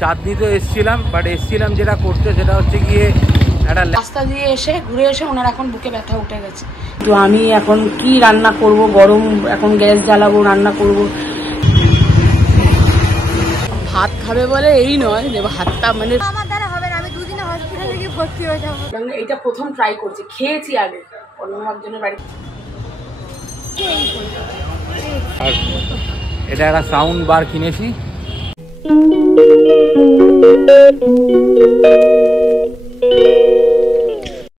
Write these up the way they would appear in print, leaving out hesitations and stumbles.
চাঁদনি তো এসছিলাম, বাট এসছিলাম যেটা করতে সেটা হচ্ছে গিয়ে একটা রাস্তা দিয়ে এসে ঘুরে এসে ওনার এখন বুকে ব্যথা উঠে গেছে। তো আমি এখন কি রান্না করব, গরম এখন গ্যাস জ্বালাবো, রান্না করব। ভাত খাবে বলে এই নয় যে ভাতটা মানে আমার দ্বারা হবে না, আমি দুদিনে হসপিটালে গিয়ে ভর্তি হয়ে যাবো। এটা প্রথম ট্রাই করছি, খেয়েছি আগে অন্য একজনের বাড়ি। আর এটা একটা সাউন্ড বার কিনেছি।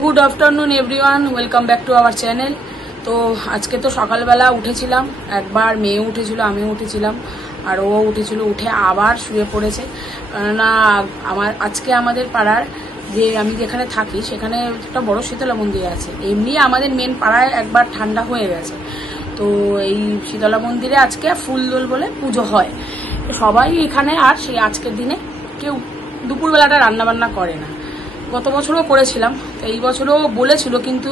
Good afternoon everyone, welcome back to our channel. তো আজকে তো সকালবেলা উঠেছিলাম, একবার মেয়ে উঠেছিল, আমিও উঠেছিলাম, আর ও উঠেছিল, উঠে আবার শুয়ে পড়েছে। কেননা আজকে আমাদের পাড়ার যে আমি যেখানে থাকি সেখানে একটা বড় শীতলা মন্দির আছে। এমনি আমাদের মেন পাড়ায় একবার ঠান্ডা হয়ে গেছে, তো এই শীতলা মন্দিরে আজকে ফুল দোল বলে পুজো হয়। তো সবাই এখানে, আর সেই আজকের দিনে কেউ দুপুরবেলাটা রান্নাবান্না করে না। গত বছরও করেছিলাম, তো এই বছরও বলেছিল, কিন্তু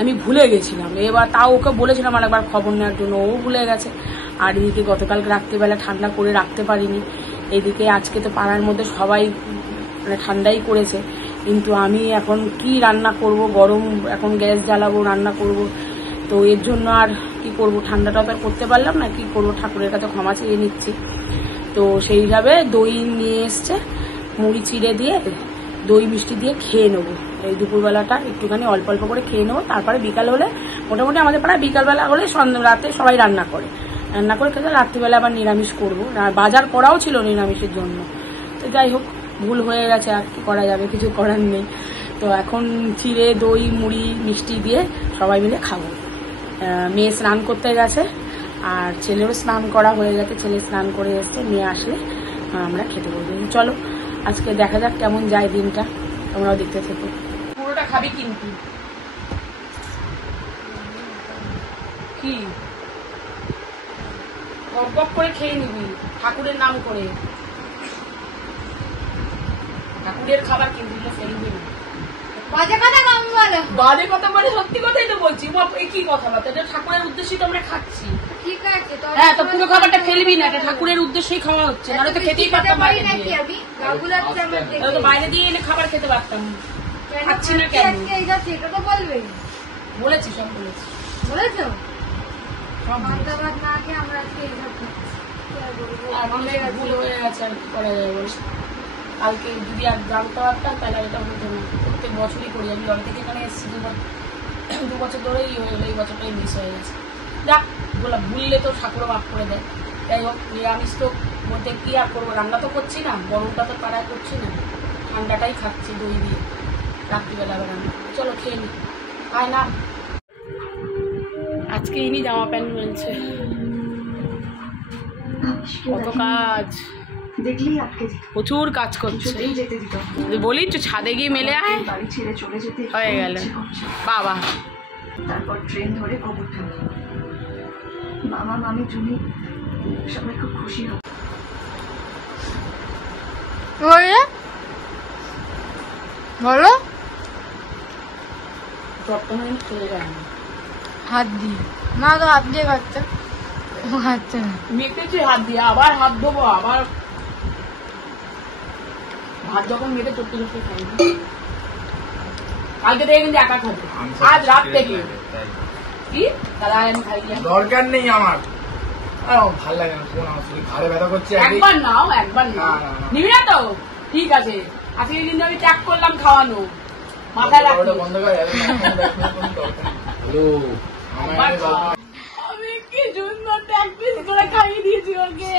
আমি ভুলে গেছিলাম। এবার তাও ওকে বলেছিলাম আরেকবার খবর নেওয়ার জন্য, ও ভুলে গেছে। আর এদিকে গতকালকে রাত্রিবেলা ঠান্ডা করে রাখতে পারিনি। এদিকে আজকে তো পাড়ার মধ্যে সবাই মানে ঠান্ডাই করেছে, কিন্তু আমি এখন কি রান্না করব, গরম এখন গ্যাস জ্বালাবো, রান্না করব। তো এর জন্য আর কি করব, ঠান্ডাটা তো আর করতে পারলাম না, কি করব, ঠাকুরের কাছে ক্ষমা চেয়ে নিচ্ছি। তো সেই হিসাবে দই নিয়ে এসছে, মুড়ি চিড়ে দিয়ে দই মিষ্টি দিয়ে খেয়ে নেবো। এই দুপুরবেলাটা একটুখানি অল্প অল্প করে খেয়ে নেবো, তারপরে বিকাল হলে মোটামুটি আমাদের পাড়ায় বিকালবেলা হলে রাতে সবাই রান্না করে খেতে, রাত্রিবেলা আবার নিরামিষ করবো। বাজার করাও ছিল নিরামিষের জন্য, তো যাই হোক, ভুল হয়ে গেছে, আর কি করা যাবে, কিছু করার নেই। তো এখন চিড়ে দই মুড়ি মিষ্টি দিয়ে সবাই মিলে খাবো। মেয়ে স্নান করতে গেছে, আর ছেলেরও স্নান করা হয়ে গেছে, ছেলে স্নান করে এসে মেয়ে আসলে আমরা খেতে বলবো। চলো আজকে দেখা যাক কেমন যায় দিনটা, তোমরাও দেখতে থেকো। পুরোটা খাবি কিন্তু, কি গপ করে খেয়ে নিবি, ঠাকুরের নাম করে। ঠাকুরের খাবার কিন্তু ফেলবি না। বাজে কথা কম বলো। বাজে কথা মানে সত্যি কথাই তো বলছি। কি কথাবার্তা, এটা ঠাকুরের উদ্দেশ্যেই তো আমরা খাচ্ছি। ঠিক আছে, হ্যাঁ, তো পুরো খাবারটা ফেলবি না, এটা ঠাকুরের উদ্দেশ্যেই খাওয়া হচ্ছে, নাহলে তো খেতেই পারতাম বাইরে দিয়ে। তো বাইরে দিয়ে এনে খাবার খেতে পারতাম, খাচ্ছি না কেন? সেটা তো বলবে। বলেছি, সব বলেছি। বলেছো ভাত না খেয়ে আমরা আজকে এইসব ভুল হয়ে গেছে, আর কি করা যাবে বলো। কালকে যদি আর জানতে পারতাম তাহলে এটা হতো না। প্রত্যেক বছরই করি, আমি লড়াই থেকে এখানে এসেছি 2 বছর ধরেই হয়ে গেলো, এই বছরটাই মিস হয়ে গেছে। যাক, ভুললে তো ঠাকুরও মাফ করে দেয়। যাই হোক, নিরামিষ তো বলতে কি আর করবো, রান্না তো করছি না, গরমটা তো পাড়ায় করছি না, ঠান্ডাটাই খাচ্ছি দই দিয়ে, রাত্রিবেলা আবার রান্না। চলো খেয়ে নি, আয় না। আজকে ইনি জামা প্যান্ট মেলছে, কত কাজ, প্রচুর কাজ করছে। বলি একটু ছাদে গিয়ে মেলে আয়, হয়ে গেল। বাবা, তারপর ট্রেন ধরে কবুরথান। মামা মামি জুনি সবাই খুব খুশি হবে। বলো হাত দিয়ে না, তো হাত দিয়ে খাচ্ছে, খাচ্ছে না, মেখেছি হাত দিয়ে, আবার হাত ধোবো, আবার ভাত যখন মেখে চটকে চটকে খাই। কালকে থেকে কিন্তু একা খাবে, আজ রাত থেকে। কি দাদা, আমি খাই দরকার নেই আমার, ভালো লাগে না, ঘাড়ে ব্যথা করছে। একবার নাও, একবার নাও, নিবি না তো ঠিক আছে। আজকে কিন্তু আমি ত্যাগ করলাম খাওয়ানো, মাথায় রাখো। বন্ধ করে আমি কি সুন্দর প্র্যাকটিস করে খাইয়ে দিয়েছি ওকে।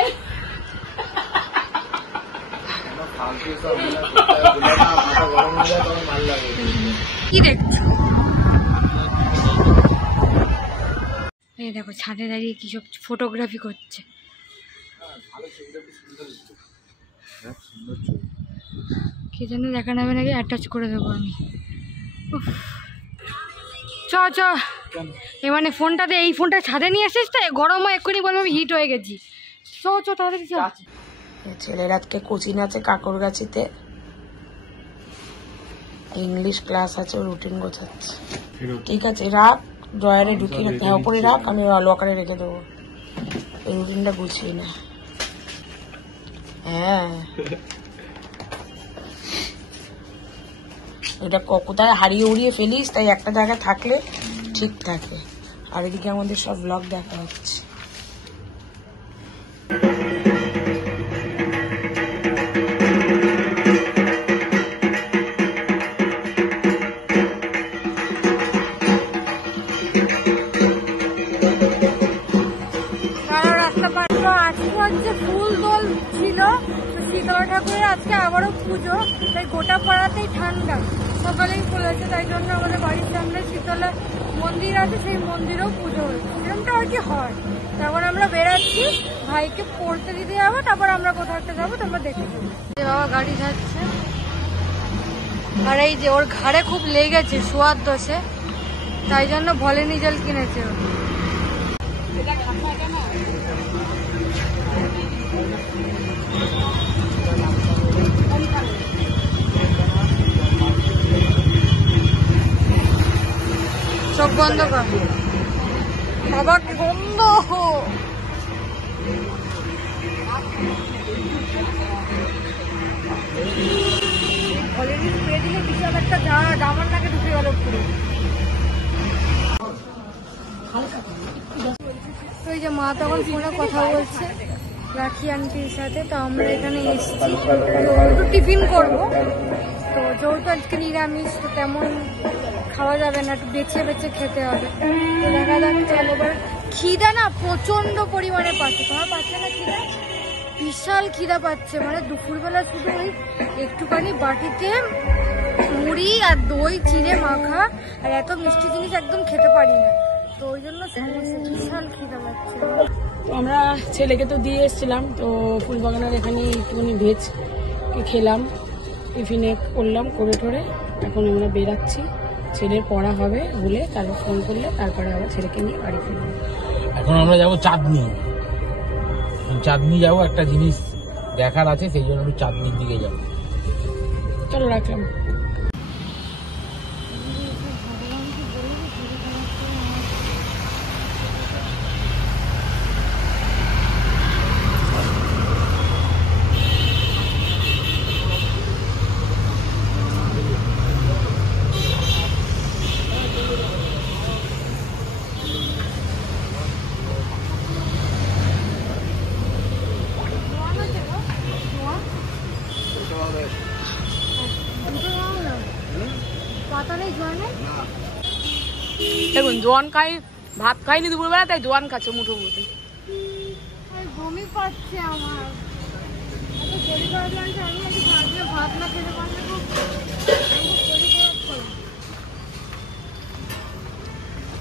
কি দেখছো? এই দেখো ছাদে দাঁড়িয়ে কি সব ফটোগ্রাফি করছে। কে যেন দেখা নেবে নাকি, অ্যাটাচ করে দেবো আমি। চ মানে ফোনটাতে, এই ফোনটা ছাদে নিয়ে আসিস তো, গরম হয় এক্ষুনি বলবো আমি হিট হয়ে গেছি। চ তাড়াতাড়ি চ। ছেলের আজকে কোচিং আছে কাকরগাছিতে, ইংলিশ ক্লাস আছে, রুটিন গোছাচ্ছে। ঠিক আছে, রাখ, ড্রয়ারে ঢুকিয়ে রাখতে, হ্যাঁ ওপরে রাখ, আমি লকারে রেখে দেবো। এই রুটিনটা গুছিয়ে না। হ্যাঁ এটা কোথায় হারিয়ে উড়িয়ে ফেলিস, তাই একটা জায়গায় থাকলে ঠিক থাকে। আর এদিকে আমাদের সব ব্লগ দেখা হচ্ছে। ফুল দোল ছিল, শীতলা ঠাকুরের আজকে আবারও পুজো, তাই গোটা পাড়াতেই ঠান্ডা। সকালেই খুলেছে, তাই জন্য আমাদের বাড়ির সামনে শীতলা মন্দির আছে, সেই মন্দিরেও পুজো হয়েছে। এরকমটা আর কি হয়। তারপর আমরা বেরাচ্ছি, ভাইকে পড়তে দিতে যাবো, তারপর আমরা কোথাও একটা যাবো, তারপর দেখে যাবো। বাবা গাড়ি যাচ্ছে, আর এই যে ওর ঘাড়ে খুব লেগেছে শোয়ার দোষে, তাই জন্য ভলেনি জল কিনেছে। চোখ বন্ধ কর বাবা, কি গন্ধ। অলরেডি স্প্রে দিলে বিশাল একটা ডামার নাকে ঢুকে গেল পুরো। তো এই যে মা তখন ফোনে কথা বলছে রাখি আন্টির সাথে, তো আমরা এখানে এসেছি একটু টিফিন করবো। তো যেহেতু আজকে নিরামিষ, তো তেমন খাওয়া যাবে না, একটু বেছে বেছে খেতে হবে। তো দেখা যাক, চলো। এবার খিদা না প্রচন্ড পরিমাণে পাচ্ছে। তোমার পাচ্ছে না খিদা? বিশাল খিদা পাচ্ছে, মানে দুপুরবেলা শুধু ওই একটুখানি বাটিতে মুড়ি আর দই চিড়ে মাখা, আর এত মিষ্টি জিনিস একদম খেতে পারি না, তো ওই জন্য সমস্যা, বিশাল খিদা পাচ্ছে। আমরা ছেলেকে তো দিয়ে এসেছিলাম, তো ফুলবাগানের এখানে একটুখানি ভেজ খেলাম, টিফিনে করলাম, করে টোরে এখন আমরা বেরাচ্ছি। ছেলের পড়া হবে, হলে তারপর ফোন করলে তারপরে আবার ছেলেকে নিয়ে বাড়ি ফিরবো। এখন আমরা যাবো চাঁদনি। চাঁদনি যাবো, একটা জিনিস দেখার আছে, সেই জন্য চাঁদনির দিকে যাবো। চলো রাখলাম। দেখুন জোয়ান খাই, ভাত খাইনি দুপুরবেলা, তাই জোয়ান খাচ্ছে মুঠো মুঠো। বমি পাচ্ছে আমার, শরীর খারাপ লাগছে। আমি আজকে ভাত না খেতে পারলে খুব শরীর খারাপ করে।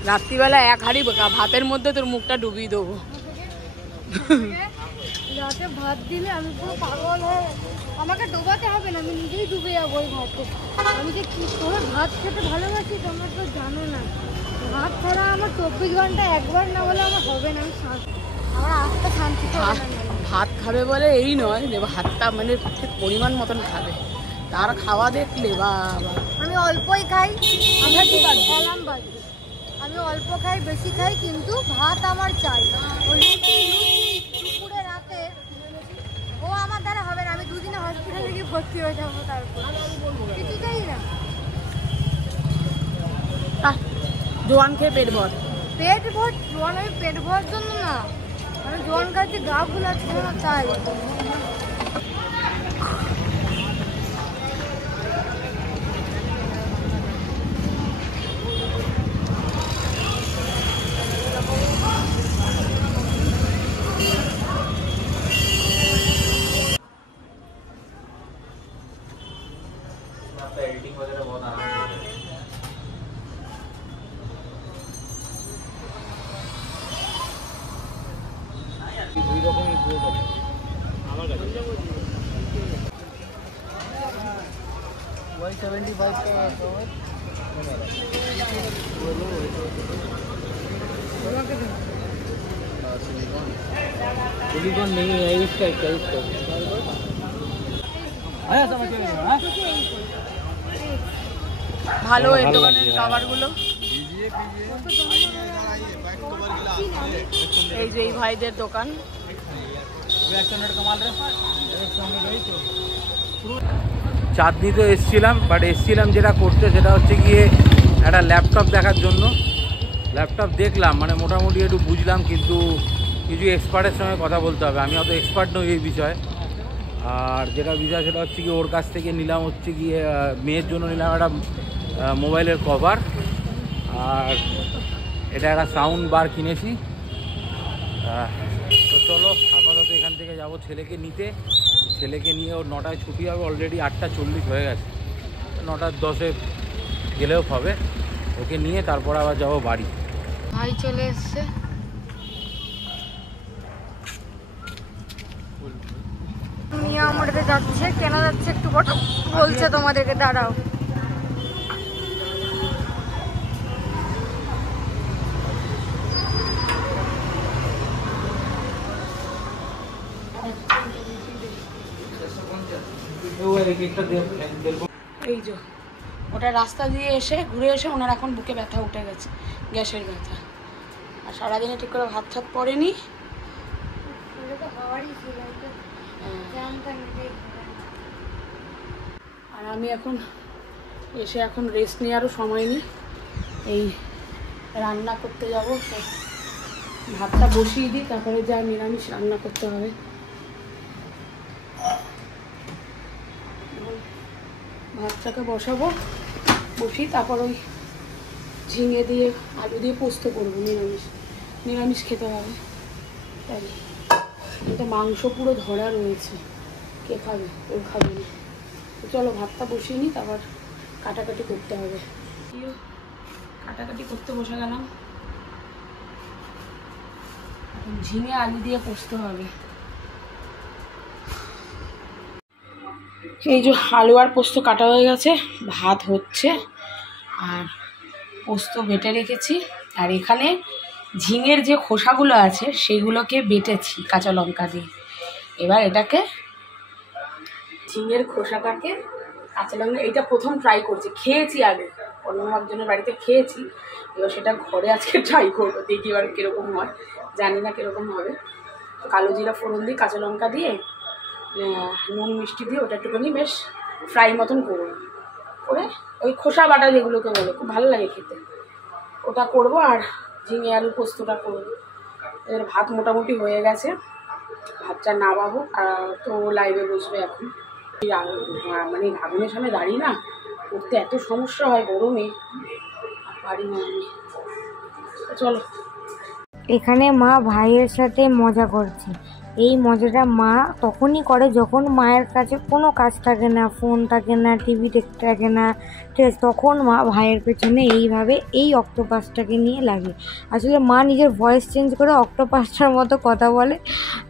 রাত্রিবেলা এক হাঁড়ি ভাতের মধ্যে তোর মুখটা ডুবিয়ে দেবো। রাতে ভাত দিলে আমি পুরো পাগল হয়ে, আমাকে ডোবাতে হবে না, আমি নিজেই ডুবে যাবো ওই ভাতে। আমি যে কি করে ভাত খেতে ভালোবাসি তোমরা তো জানো না। ভাত ছাড়া আমার 24 ঘন্টা একবার না বলে আমার হবে না, আমার আত্মা শান্তি করে না। ভাত খাবে বলে এই নয় যে ভাতটা মানে ঠিক পরিমাণ মতন খাবে, তার খাওয়া দেখলে বাবা। আমি অল্পই খাই, আমরা কি খেলাম বাজে, আমি অল্প খাই বেশি খাই, কিন্তু ভাত আমার চাই। দুপুরে রাতে ও আমার দ্বারা হবে না, আমি দুদিনে হসপিটালে গিয়ে ভর্তি হয়ে যাবো, তারপর কিছু চাই না। জোয়ান খেয়ে পেট ভর, পেট ভর জোয়ান, আমি পেট ভরার জন্য না, আমি জোয়ান খাচ্ছি গা ফুলাচ্ছে না, তাই। एडिटिंग वगैरह बहुत आराम से हो जाएगी। দুই রকমই গ্রো করে আমার কাছে Y75 का कवर सिलिकॉन नहीं है इसका आया समझ में हाँ ভালো এই দোকানের কভারগুলো। এই যে এই ভাইদের দোকান। চাঁদনি তো এসছিলাম, বাট এসছিলাম যেটা করতে সেটা হচ্ছে গিয়ে একটা ল্যাপটপ দেখার জন্য। ল্যাপটপ দেখলাম, মানে মোটামুটি একটু বুঝলাম, কিন্তু কিছু এক্সপার্টের সঙ্গে কথা বলতে হবে। আমি অত এক্সপার্ট নই এই বিষয়ে। আর যেটা বিষয় সেটা হচ্ছে কি ওর কাছ থেকে নিলাম হচ্ছে গিয়ে মেয়ের জন্য নিলাম একটা মোবাইলের কভার, আর এটা একটা সাউন্ড বার কিনেছি। তো চলো আপাতত এখান থেকে যাব ছেলেকে নিতে। ছেলেকে নিয়ে ওর 9টায় ছুটি হবে, অলরেডি 8:40 হয়ে গেছে, 9:10 গেলেও হবে। ওকে নিয়ে তারপর আবার যাবো বাড়ি। ভাই চলে এসছে। মিয়া আমাদের যাচ্ছে, কেন যাচ্ছে একটু বলছে তোমাদেরকে, দাঁড়াও। এই যে ওটা রাস্তা দিয়ে এসে ঘুরে এসে ওনার এখন বুকে ব্যথা উঠে গেছে, গ্যাসের ব্যথা। আর সারাদিনে ঠিক করে ভাত ছাত পড়েনি। আর আমি এখন এসে এখন রেস্ট নেওয়ারও সময় নেই, এই রান্না করতে যাব। ভাতটা বসিয়ে দিই, তারপরে যা নিরামিষ রান্না করতে হবে। ভাতটাকে বসাবো, বসি, তারপর ওই ঝিঙে দিয়ে আলু দিয়ে পোস্ত করবো। নিরামিষ খেতে হবে। তাই এটা মাংস পুরো ধরা রয়েছে, কে খাবে? কেউ খাবে না। তো চলো ভাতটা বসিয়ে নিই, তারপর কাটাকাটি করতে হবে। কাটাকাটি করতে বসে গেলাম। এখন ঝিঙে আলু দিয়ে পোস্ত হবে। এই যে আলু আর পোস্ত কাটা হয়ে গেছে, ভাত হচ্ছে, আর পোস্ত বেটে রেখেছি। আর এখানে ঝিঙের যে খোসাগুলো আছে সেগুলোকে বেটেছি কাঁচা লঙ্কা দিয়ে। এবার এটাকে ঝিঙের খোসাটাকে কাঁচা লঙ্কা, এইটা প্রথম ট্রাই করছি, খেয়েছি আগে অন্য একজনের বাড়িতে খেয়েছি। এবার সেটা ঘরে আজকে ট্রাই করবো, দেখি এবার কীরকম হয়, জানি না কীরকম হবে। কালো জিরা ফোড়ন দিয়ে কাঁচা লঙ্কা দিয়ে নুন মিষ্টি দিয়ে ওটা একটুখানি বেশ ফ্রাই মতন করবো, করে ওই খোসা বাটা যেগুলোকে বলে, খুব ভালো লাগে খেতে, ওটা করবো। আর ঝিঙে আলু পোস্তটা করবো। এর ভাত মোটামুটি হয়ে গেছে, ভাতটা নামাবো। আর তো লাইভে বসবে এখন। মানে আগুনের সামনে দাঁড়িয়ে না করতে এত সমস্যা হয় গরমে, পারি না আমি। চলো, এখানে মা ভাইয়ের সাথে মজা করছে। এই মজাটা মা তখনই করে যখন মায়ের কাছে কোনো কাজ থাকে না, ফোন থাকে না, টিভি থাকে না, ঠিক আছে, তখন মা ভাইয়ের পেছনে এইভাবে এই অক্টোপাসটাকে নিয়ে লাগে। আসলে মা নিজের ভয়েস চেঞ্জ করে অক্টোপাসটার মতো কথা বলে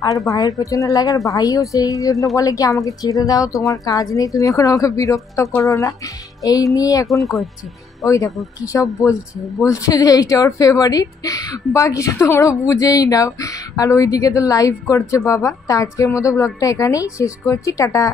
আর ভাইয়ের পেছনে লাগে। আর ভাইও সেই জন্য বলে কি আমাকে ছেড়ে দাও, তোমার কাজ নেই, তুমি এখন আমাকে বিরক্ত করো না, এই নিয়ে এখন করছে। ওই দেখো কী সব বলছে যে এইটা ওর ফেভারিট, বাকিটা তোমরা বুঝেই নাও। আর ওইদিকে তো লাইভ করছে বাবা। তা আজকের মতো ব্লগটা এখানেই শেষ করছি, টাটা।